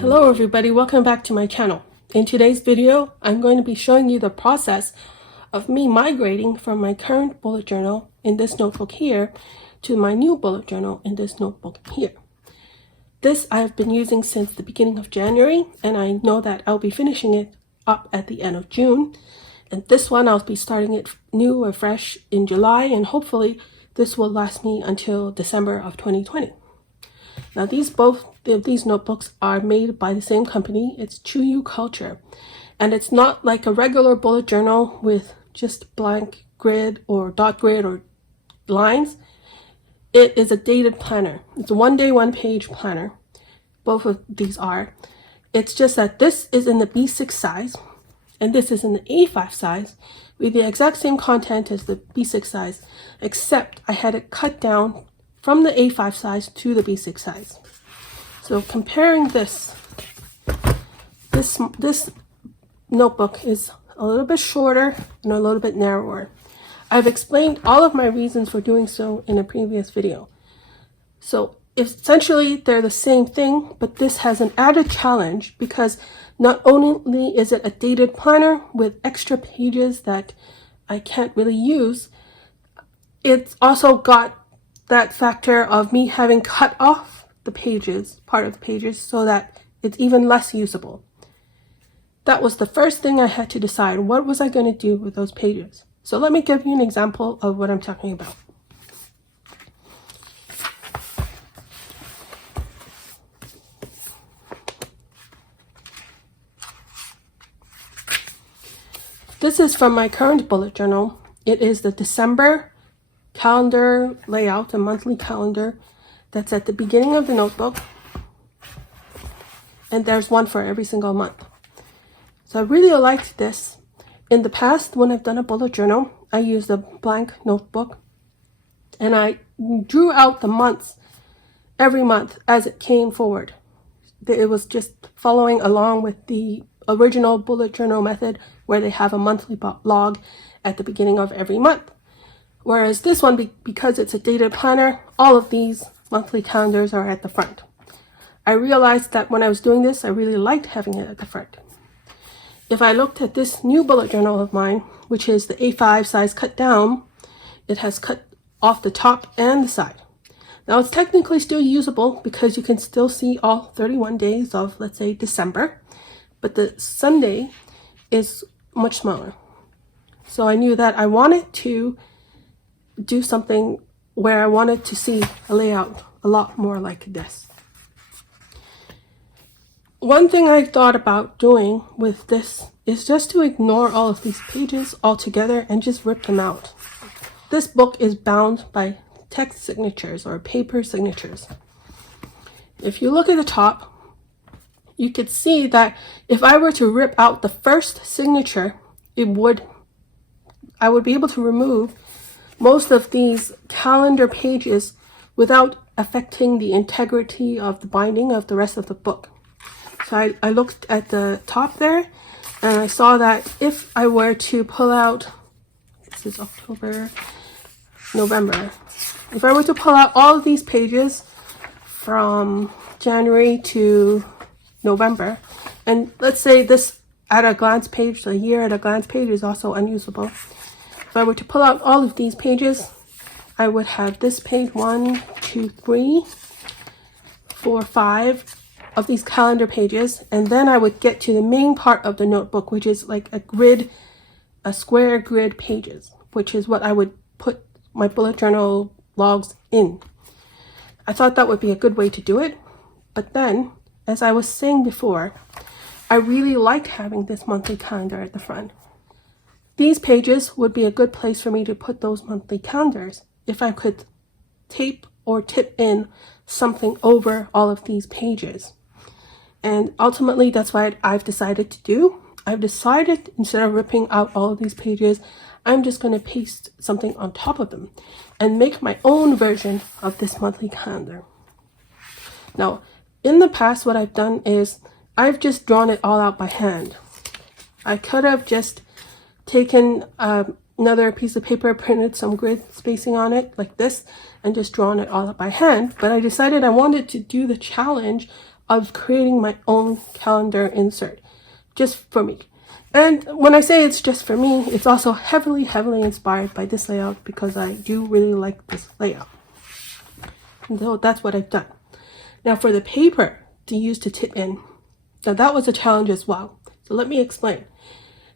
Hello everybody, welcome back to my channel. In today's video, I'm going to be showing you the process of me migrating from my current bullet journal in this notebook here to my new bullet journal in this notebook here. This I've been using since the beginning of January, and I know that I'll be finishing it up at the end of June. And this one I'll be starting it new or fresh in July, and hopefully this will last me until December of 2020. Now both of these notebooks are made by the same company. It's Chuyu Culture, and it's not like a regular bullet journal with just blank grid or dot grid or lines. It is a dated planner. It's a 1 day, 1 page planner. Both of these are. It's just that this is in the B6 size and this is in the A5 size with the exact same content as the B6 size, except I had it cut down from the A5 size to the B6 size. So comparing this notebook is a little bit shorter and a little bit narrower. I've explained all of my reasons for doing so in a previous video. So essentially they're the same thing, but this has an added challenge because not only is it a dated planner with extra pages that I can't really use, it's also got that factor of me having cut off the pages, part of the pages, so that it's even less usable. That was the first thing I had to decide. What was I going to do with those pages? So let me give you an example of what I'm talking about. This is from my current bullet journal. It is the December calendar layout, a monthly calendar that's at the beginning of the notebook, and there's one for every single month. So I really liked this. In the past, when I've done a bullet journal, I used a blank notebook and I drew out the months every month as it came forward. It was just following along with the original bullet journal method where they have a monthly log at the beginning of every month. Whereas this one, because it's a dated planner, all of these monthly calendars are at the front. I realized that when I was doing this, I really liked having it at the front. If I looked at this new bullet journal of mine, which is the A5 size cut down, it has cut off the top and the side. Now it's technically still usable because you can still see all 31 days of, let's say, December, but the Sunday is much smaller. So I knew that I wanted to do something where I wanted to see a layout a lot more like this. One thing I thought about doing with this is just to ignore all of these pages altogether and just rip them out. This book is bound by text signatures or paper signatures. If you look at the top, you could see that if I were to rip out the first signature, I would be able to remove most of these calendar pages without affecting the integrity of the binding of the rest of the book. So I looked at the top there and I saw that if I were to pull out, this is October, November, if I were to pull out all of these pages from January to November, and let's say this at a glance page, the year at a glance page is also unusable. If I were to pull out all of these pages, I would have this page 1, 2, 3, 4, 5 of these calendar pages, and then I would get to the main part of the notebook, which is like a square grid pages, which is what I would put my bullet journal logs in. I thought that would be a good way to do it, but then, as I was saying before, I really liked having this monthly calendar at the front. These pages would be a good place for me to put those monthly calendars if I could tape or tip in something over all of these pages. And ultimately, that's what I've decided to do. I've decided, instead of ripping out all of these pages, I'm just going to paste something on top of them and make my own version of this monthly calendar. Now, in the past, what I've done is I've just drawn it all out by hand. I could have just taken another piece of paper, printed some grid spacing on it like this, and just drawn it all up by hand. But I decided I wanted to do the challenge of creating my own calendar insert just for me. And when I say it's just for me, it's also heavily inspired by this layout because I do really like this layout. And so that's what I've done. Now for the paper to use to tip in, now that was a challenge as well. So let me explain.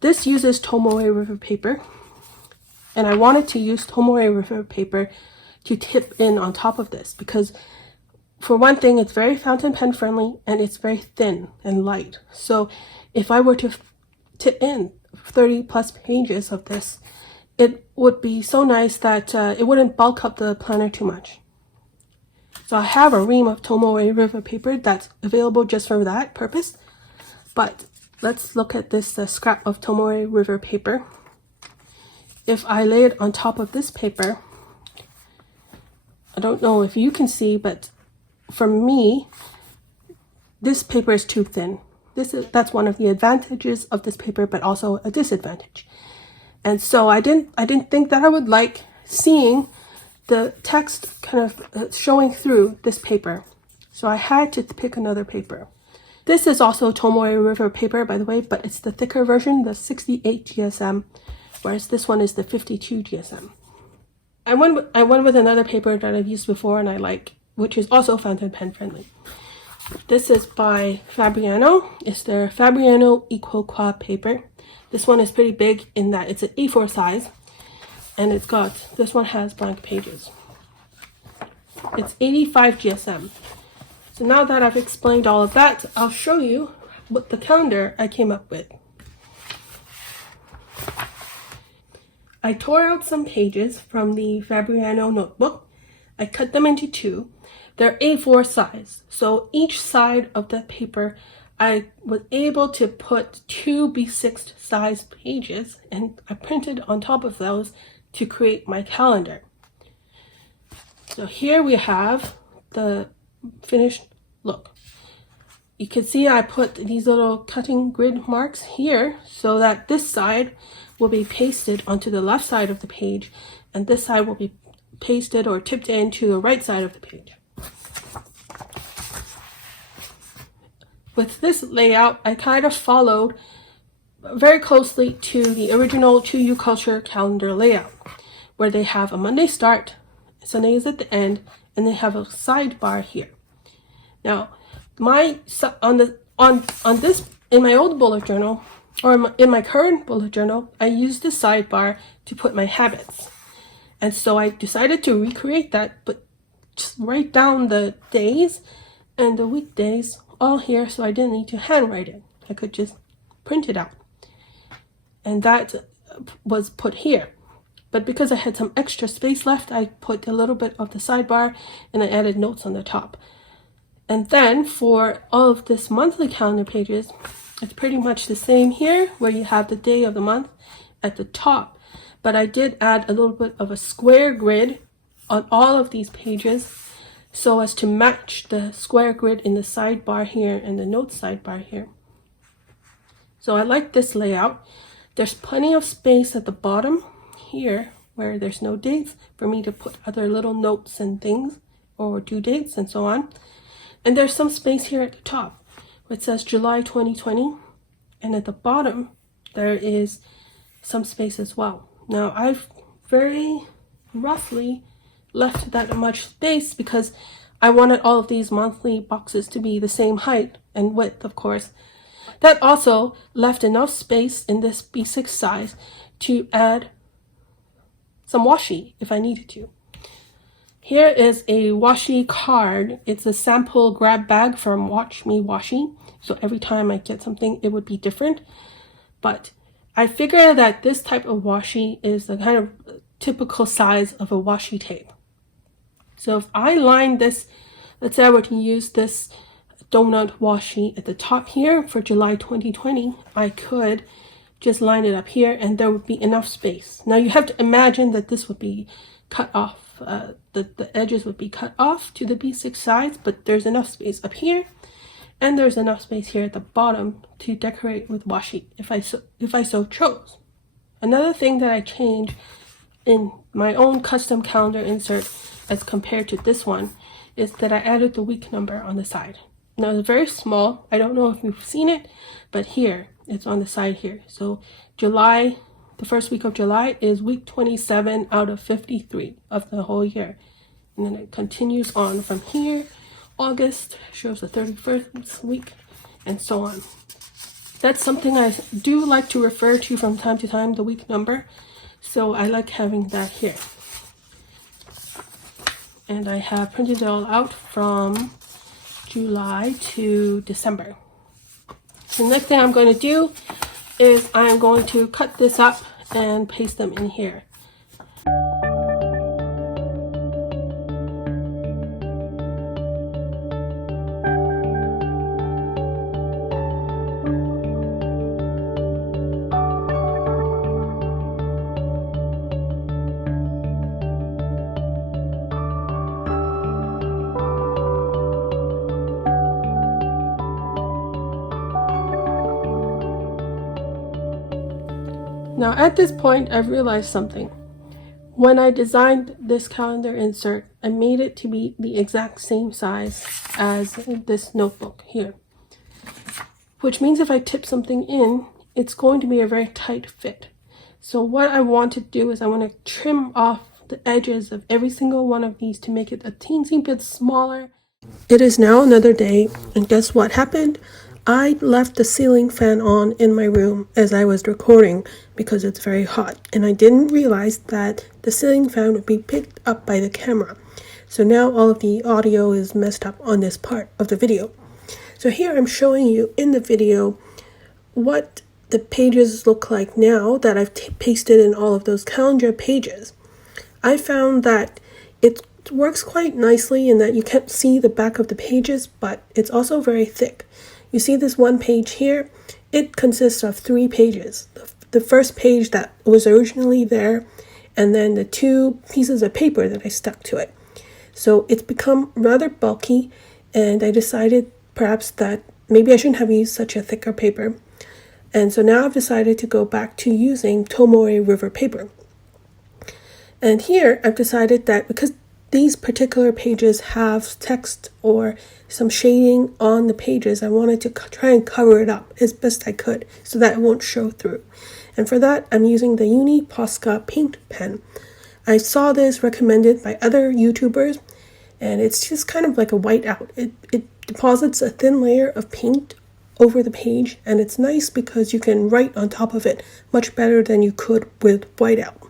This uses Tomoe River paper, and I wanted to use Tomoe River paper to tip in on top of this because for one thing, it's very fountain pen friendly and it's very thin and light. So if I were to tip in 30 plus pages of this, it would be so nice that it wouldn't bulk up the planner too much. So I have a ream of Tomoe River paper that's available just for that purpose. But let's look at this scrap of Tomoe River paper. If I lay it on top of this paper, I don't know if you can see, but for me, this paper is too thin. That's one of the advantages of this paper, but also a disadvantage. And so I didn't think that I would like seeing the text kind of showing through this paper. So I had to pick another paper. This is also Tomoe River paper, by the way, but it's the thicker version, the 68 GSM, whereas this one is the 52 GSM. I went with another paper that I've used before and I like, which is also fountain pen friendly. This is by Fabriano. It's their Fabriano Equal Quad paper. This one is pretty big in that it's an A4 size, and this one has blank pages. It's 85 GSM. So now that I've explained all of that, I'll show you what the calendar I came up with. I tore out some pages from the Fabriano notebook. I cut them into two. They're A4 size, so each side of the paper I was able to put two B6 size pages, and I printed on top of those to create my calendar. So here we have the finished look. You can see I put these little cutting grid marks here so that this side will be pasted onto the left side of the page, and this side will be pasted or tipped into the right side of the page. With this layout, I kind of followed very closely to the original 2U Culture calendar layout, where they have a Monday start, Sunday is at the end, and they have a sidebar here. Now, on this in my old bullet journal, or in my current bullet journal, I used the sidebar to put my habits, and so I decided to recreate that, but just write down the days and the weekdays all here, so I didn't need to handwrite it. I could just print it out, and that was put here. But because I had some extra space left, I put a little bit of the sidebar and I added notes on the top. And then for all of this monthly calendar pages, it's pretty much the same here, where you have the day of the month at the top, but I did add a little bit of a square grid on all of these pages so as to match the square grid in the sidebar here and the notes sidebar here. So I like this layout. There's plenty of space at the bottom here where there's no dates for me to put other little notes and things or due dates and so on. And there's some space here at the top where it says July 2020, and at the bottom there is some space as well. Now I've very roughly left that much space because I wanted all of these monthly boxes to be the same height and width, of course. That also left enough space in this B6 size to add some washi if I needed to. Here is a washi card. It's a sample grab bag from Watch Me Washi. So every time I get something, it would be different. But I figure that this type of washi is the kind of typical size of a washi tape. So if I line this, let's say I were to use this donut washi at the top here for July 2020, I could just line it up here and there would be enough space. Now you have to imagine that this would be cut off, the edges would be cut off to the B6 size, but there's enough space up here and there's enough space here at the bottom to decorate with washi if I so chose. Another thing that I changed in my own custom calendar insert as compared to this one is that I added the week number on the side. Now it's very small. I don't know if you've seen it, but here, it's on the side here. So July, the first week of July is week 27 out of 53 of the whole year. And then it continues on from here. August shows the 31st week, and so on. That's something I do like to refer to from time to time, the week number. So I like having that here. And I have printed it all out from July to December. The next thing I'm going to do is I'm going to cut this up and paste them in here. Now at this point, I've realized something. When I designed this calendar insert, I made it to be the exact same size as this notebook here. Which means if I tip something in, it's going to be a very tight fit. So what I want to do is I want to trim off the edges of every single one of these to make it a teensy bit smaller. It is now another day, and guess what happened? I left the ceiling fan on in my room as I was recording because it's very hot, and I didn't realize that the ceiling fan would be picked up by the camera. So now all of the audio is messed up on this part of the video. So here I'm showing you in the video what the pages look like now that I've pasted in all of those calendar pages. I found that it works quite nicely in that you can't see the back of the pages, but it's also very thick. You see this one page here? It consists of 3 pages. The first page that was originally there, and then the 2 pieces of paper that I stuck to it. So it's become rather bulky, and I decided perhaps that maybe I shouldn't have used such a thicker paper. And so now I've decided to go back to using Tomoe River paper. And here I've decided that because these particular pages have text or some shading on the pages, I wanted to try and cover it up as best I could so that it won't show through. And for that, I'm using the Uni Posca paint pen. I saw this recommended by other YouTubers, and it's just kind of like a whiteout. It deposits a thin layer of paint over the page, and it's nice because you can write on top of it much better than you could with whiteout.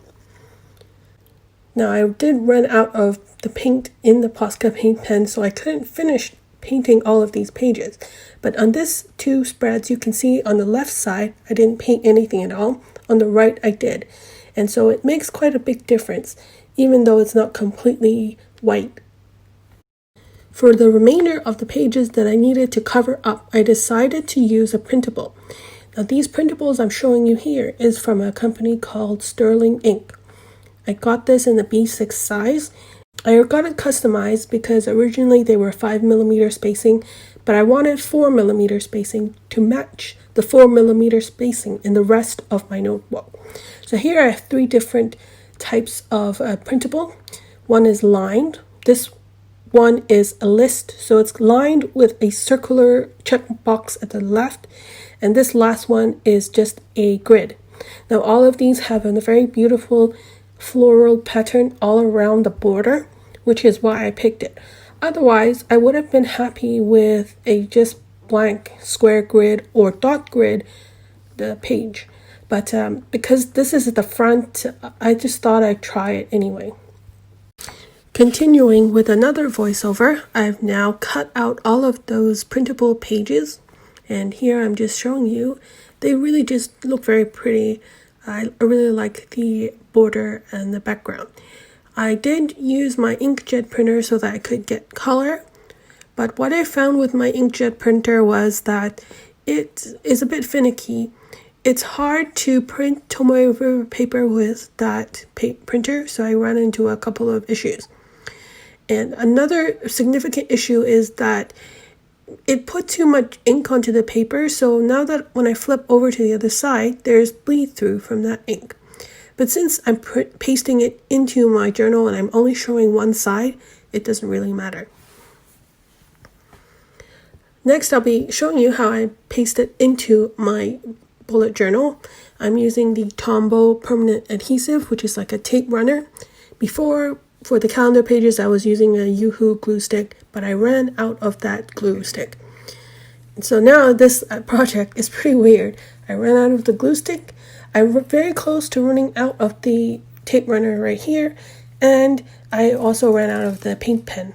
Now I did run out of the paint in the Posca paint pen, so I couldn't finish painting all of these pages. But on this 2 spreads, you can see on the left side, I didn't paint anything at all. On the right, I did. And so it makes quite a big difference, even though it's not completely white. For the remainder of the pages that I needed to cover up, I decided to use a printable. Now these printables I'm showing you here is from a company called Sterling Ink. I got this in the B6 size. I got it customized because originally they were 5mm spacing, but I wanted 4mm spacing to match the 4mm spacing in the rest of my notebook. So here I have 3 different types of printable. One is lined. This one is a list, so it's lined with a circular checkbox at the left, and this last one is just a grid. Now all of these have a very beautiful floral pattern all around the border, which is why I picked it. Otherwise, I would have been happy with a just blank square grid or dot grid the page. But because this is at the front, I just thought I'd try it anyway. Continuing with another voiceover, I've now cut out all of those printable pages, and here I'm just showing you. They really just look very pretty. I really like the border and the background. I did use my inkjet printer so that I could get color, but what I found with my inkjet printer was that it is a bit finicky. It's hard to print Tomoe River paper with that printer, so I ran into a couple of issues. And another significant issue is that it put too much ink onto the paper, so now that when I flip over to the other side, there's bleed through from that ink. But since I'm pasting it into my journal and I'm only showing one side, it doesn't really matter. Next, I'll be showing you how I paste it into my bullet journal. I'm using the Tombow permanent adhesive, which is like a tape runner. Before, for the calendar pages, I was using a Yoo-hoo glue stick, but I ran out of that glue stick. And so now this project is pretty weird. I ran out of the glue stick. I'm very close to running out of the tape runner right here, and I also ran out of the paint pen.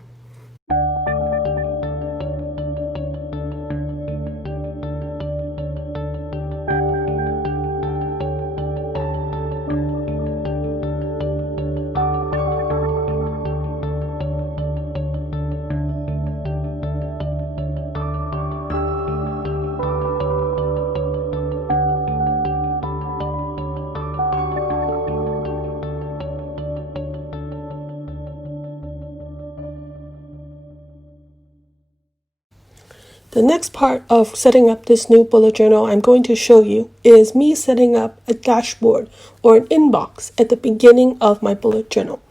The next part of setting up this new bullet journal I'm going to show you is me setting up a dashboard or an inbox at the beginning of my bullet journal.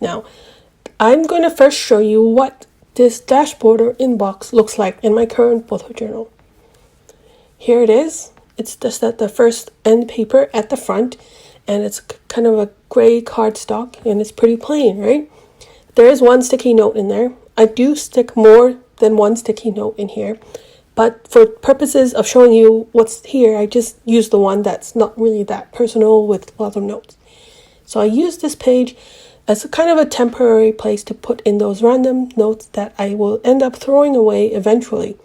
Now, I'm going to first show you what this dashboard or inbox looks like in my current bullet journal. Here it is. It's just at the first end paper at the front, and it's kind of a gray cardstock, and it's pretty plain, right? There is one sticky note in there. I do stick more than one sticky note in here, but for purposes of showing you what's here, I just use the one that's not really that personal with lots of notes. So I use this page as a kind of a temporary place to put in those random notes that I will end up throwing away eventually.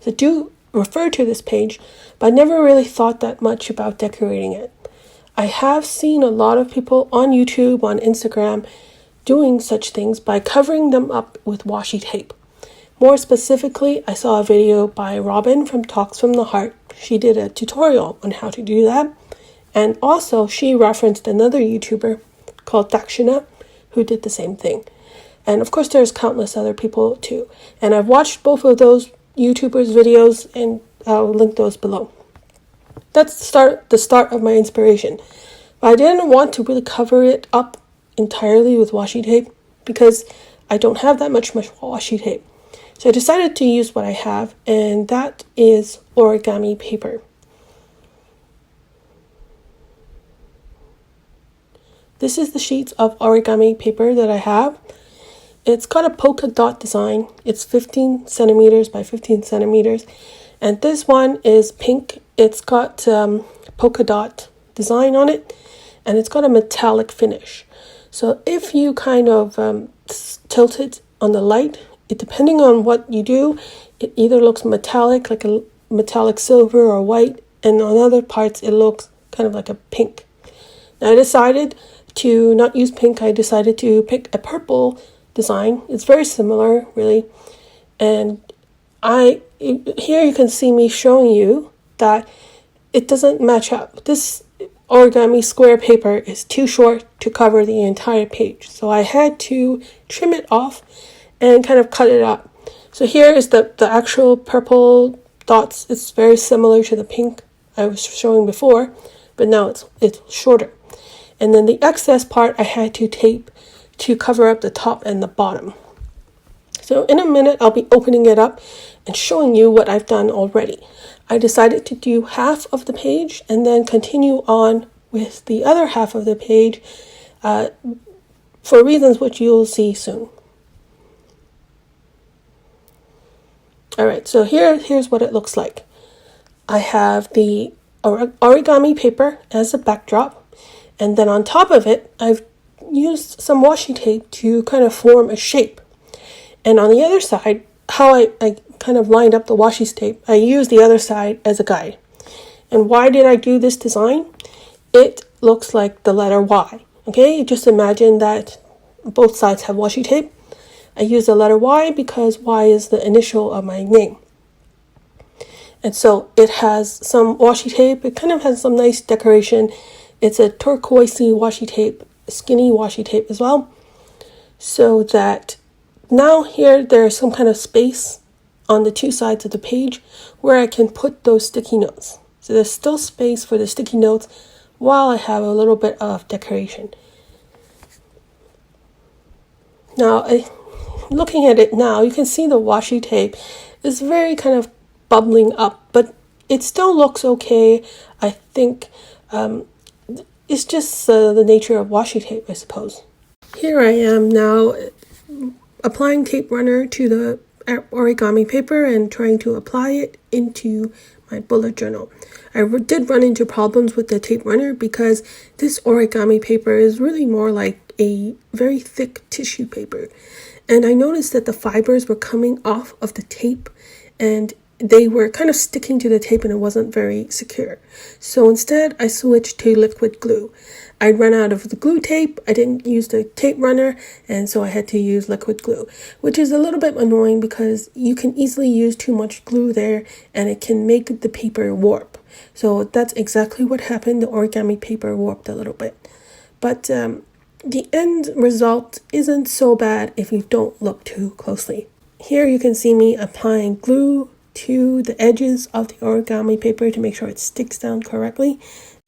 So do refer to this page, but I never really thought that much about decorating it. I have seen a lot of people on YouTube, on Instagram, doing such things by covering them up with washi tape. More specifically, I saw a video by Robin from Talks from the Heart. She did a tutorial on how to do that. And also, she referenced another YouTuber called Dakshina who did the same thing. And of course, there's countless other people too. And I've watched both of those YouTubers' videos, and I'll link those below. That's the start of my inspiration. But I didn't want to really cover it up entirely with washi tape because I don't have that much washi tape. So I decided to use what I have, and that is origami paper. This is the sheets of origami paper that I have. It's got a polka dot design. It's 15 centimeters by 15 centimeters. And this one is pink. It's got polka dot design on it, and it's got a metallic finish. So if you kind of tilt it on the light, depending on what you do, it either looks metallic, like a metallic silver or white, and on other parts it looks kind of like a pink. Now I decided to not use pink. I decided to pick a purple design. It's very similar, really. And here you can see me showing you that it doesn't match up. This origami square paper is too short to cover the entire page. So I had to trim it off and kind of cut it up. So here is the actual purple dots. It's very similar to the pink I was showing before, but now it's shorter. And then the excess part I had to tape to cover up the top and the bottom. So in a minute, I'll be opening it up and showing you what I've done already. I decided to do half of the page and then continue on with the other half of the page for reasons which you'll see soon. All right, so here's what it looks like. I have the origami paper as a backdrop, and then on top of it, I've used some washi tape to kind of form a shape. And on the other side, how I kind of lined up the washi tape, I used the other side as a guide. And why did I do this design? It looks like the letter Y. Okay, just imagine that both sides have washi tape. I use the letter Y because Y is the initial of my name. And so it has some washi tape. It kind of has some nice decoration. It's a turquoisey washi tape, skinny washi tape as well. So that now here there's some kind of space on the two sides of the page where I can put those sticky notes. So there's still space for the sticky notes while I have a little bit of decoration. Now, looking at it now, you can see the washi tape is very kind of bubbling up, but it still looks okay. I think it's just the nature of washi tape, I suppose. Here I am now applying tape runner to the origami paper and trying to apply it into my bullet journal. I did run into problems with the tape runner because this origami paper is really more like a very thick tissue paper. And I noticed that the fibers were coming off of the tape and they were kind of sticking to the tape and it wasn't very secure. So instead I switched to liquid glue. I ran out of the glue tape, I didn't use the tape runner, and so I had to use liquid glue, which is a little bit annoying because you can easily use too much glue there and it can make the paper warp. So that's exactly what happened. The origami paper warped a little bit. But the end result isn't so bad if you don't look too closely. Here you can see me applying glue to the edges of the origami paper to make sure it sticks down correctly.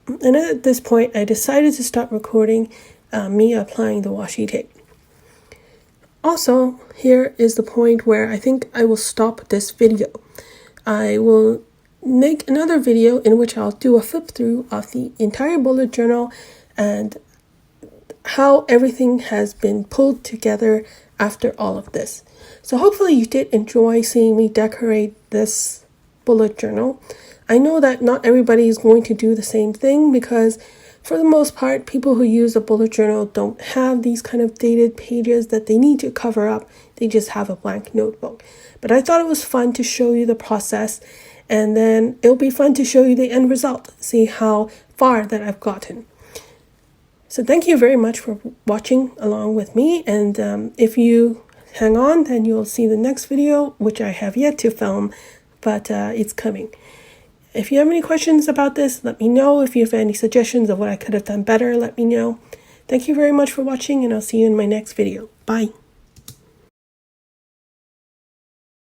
And at this point, I decided to start recording me applying the washi tape. Also, here is the point where I think I will stop this video. I will make another video in which I'll do a flip through of the entire bullet journal and how everything has been pulled together after all of this. So hopefully you did enjoy seeing me decorate this bullet journal. I know that not everybody is going to do the same thing because for the most part, people who use a bullet journal don't have these kind of dated pages that they need to cover up. They just have a blank notebook. But I thought it was fun to show you the process, and then it'll be fun to show you the end result, see how far that I've gotten. So thank you very much for watching along with me, and if you hang on, then you'll see the next video, which I have yet to film, but it's coming. If you have any questions about this, let me know. If you have any suggestions of what I could have done better, let me know. Thank you very much for watching, and I'll see you in my next video. Bye.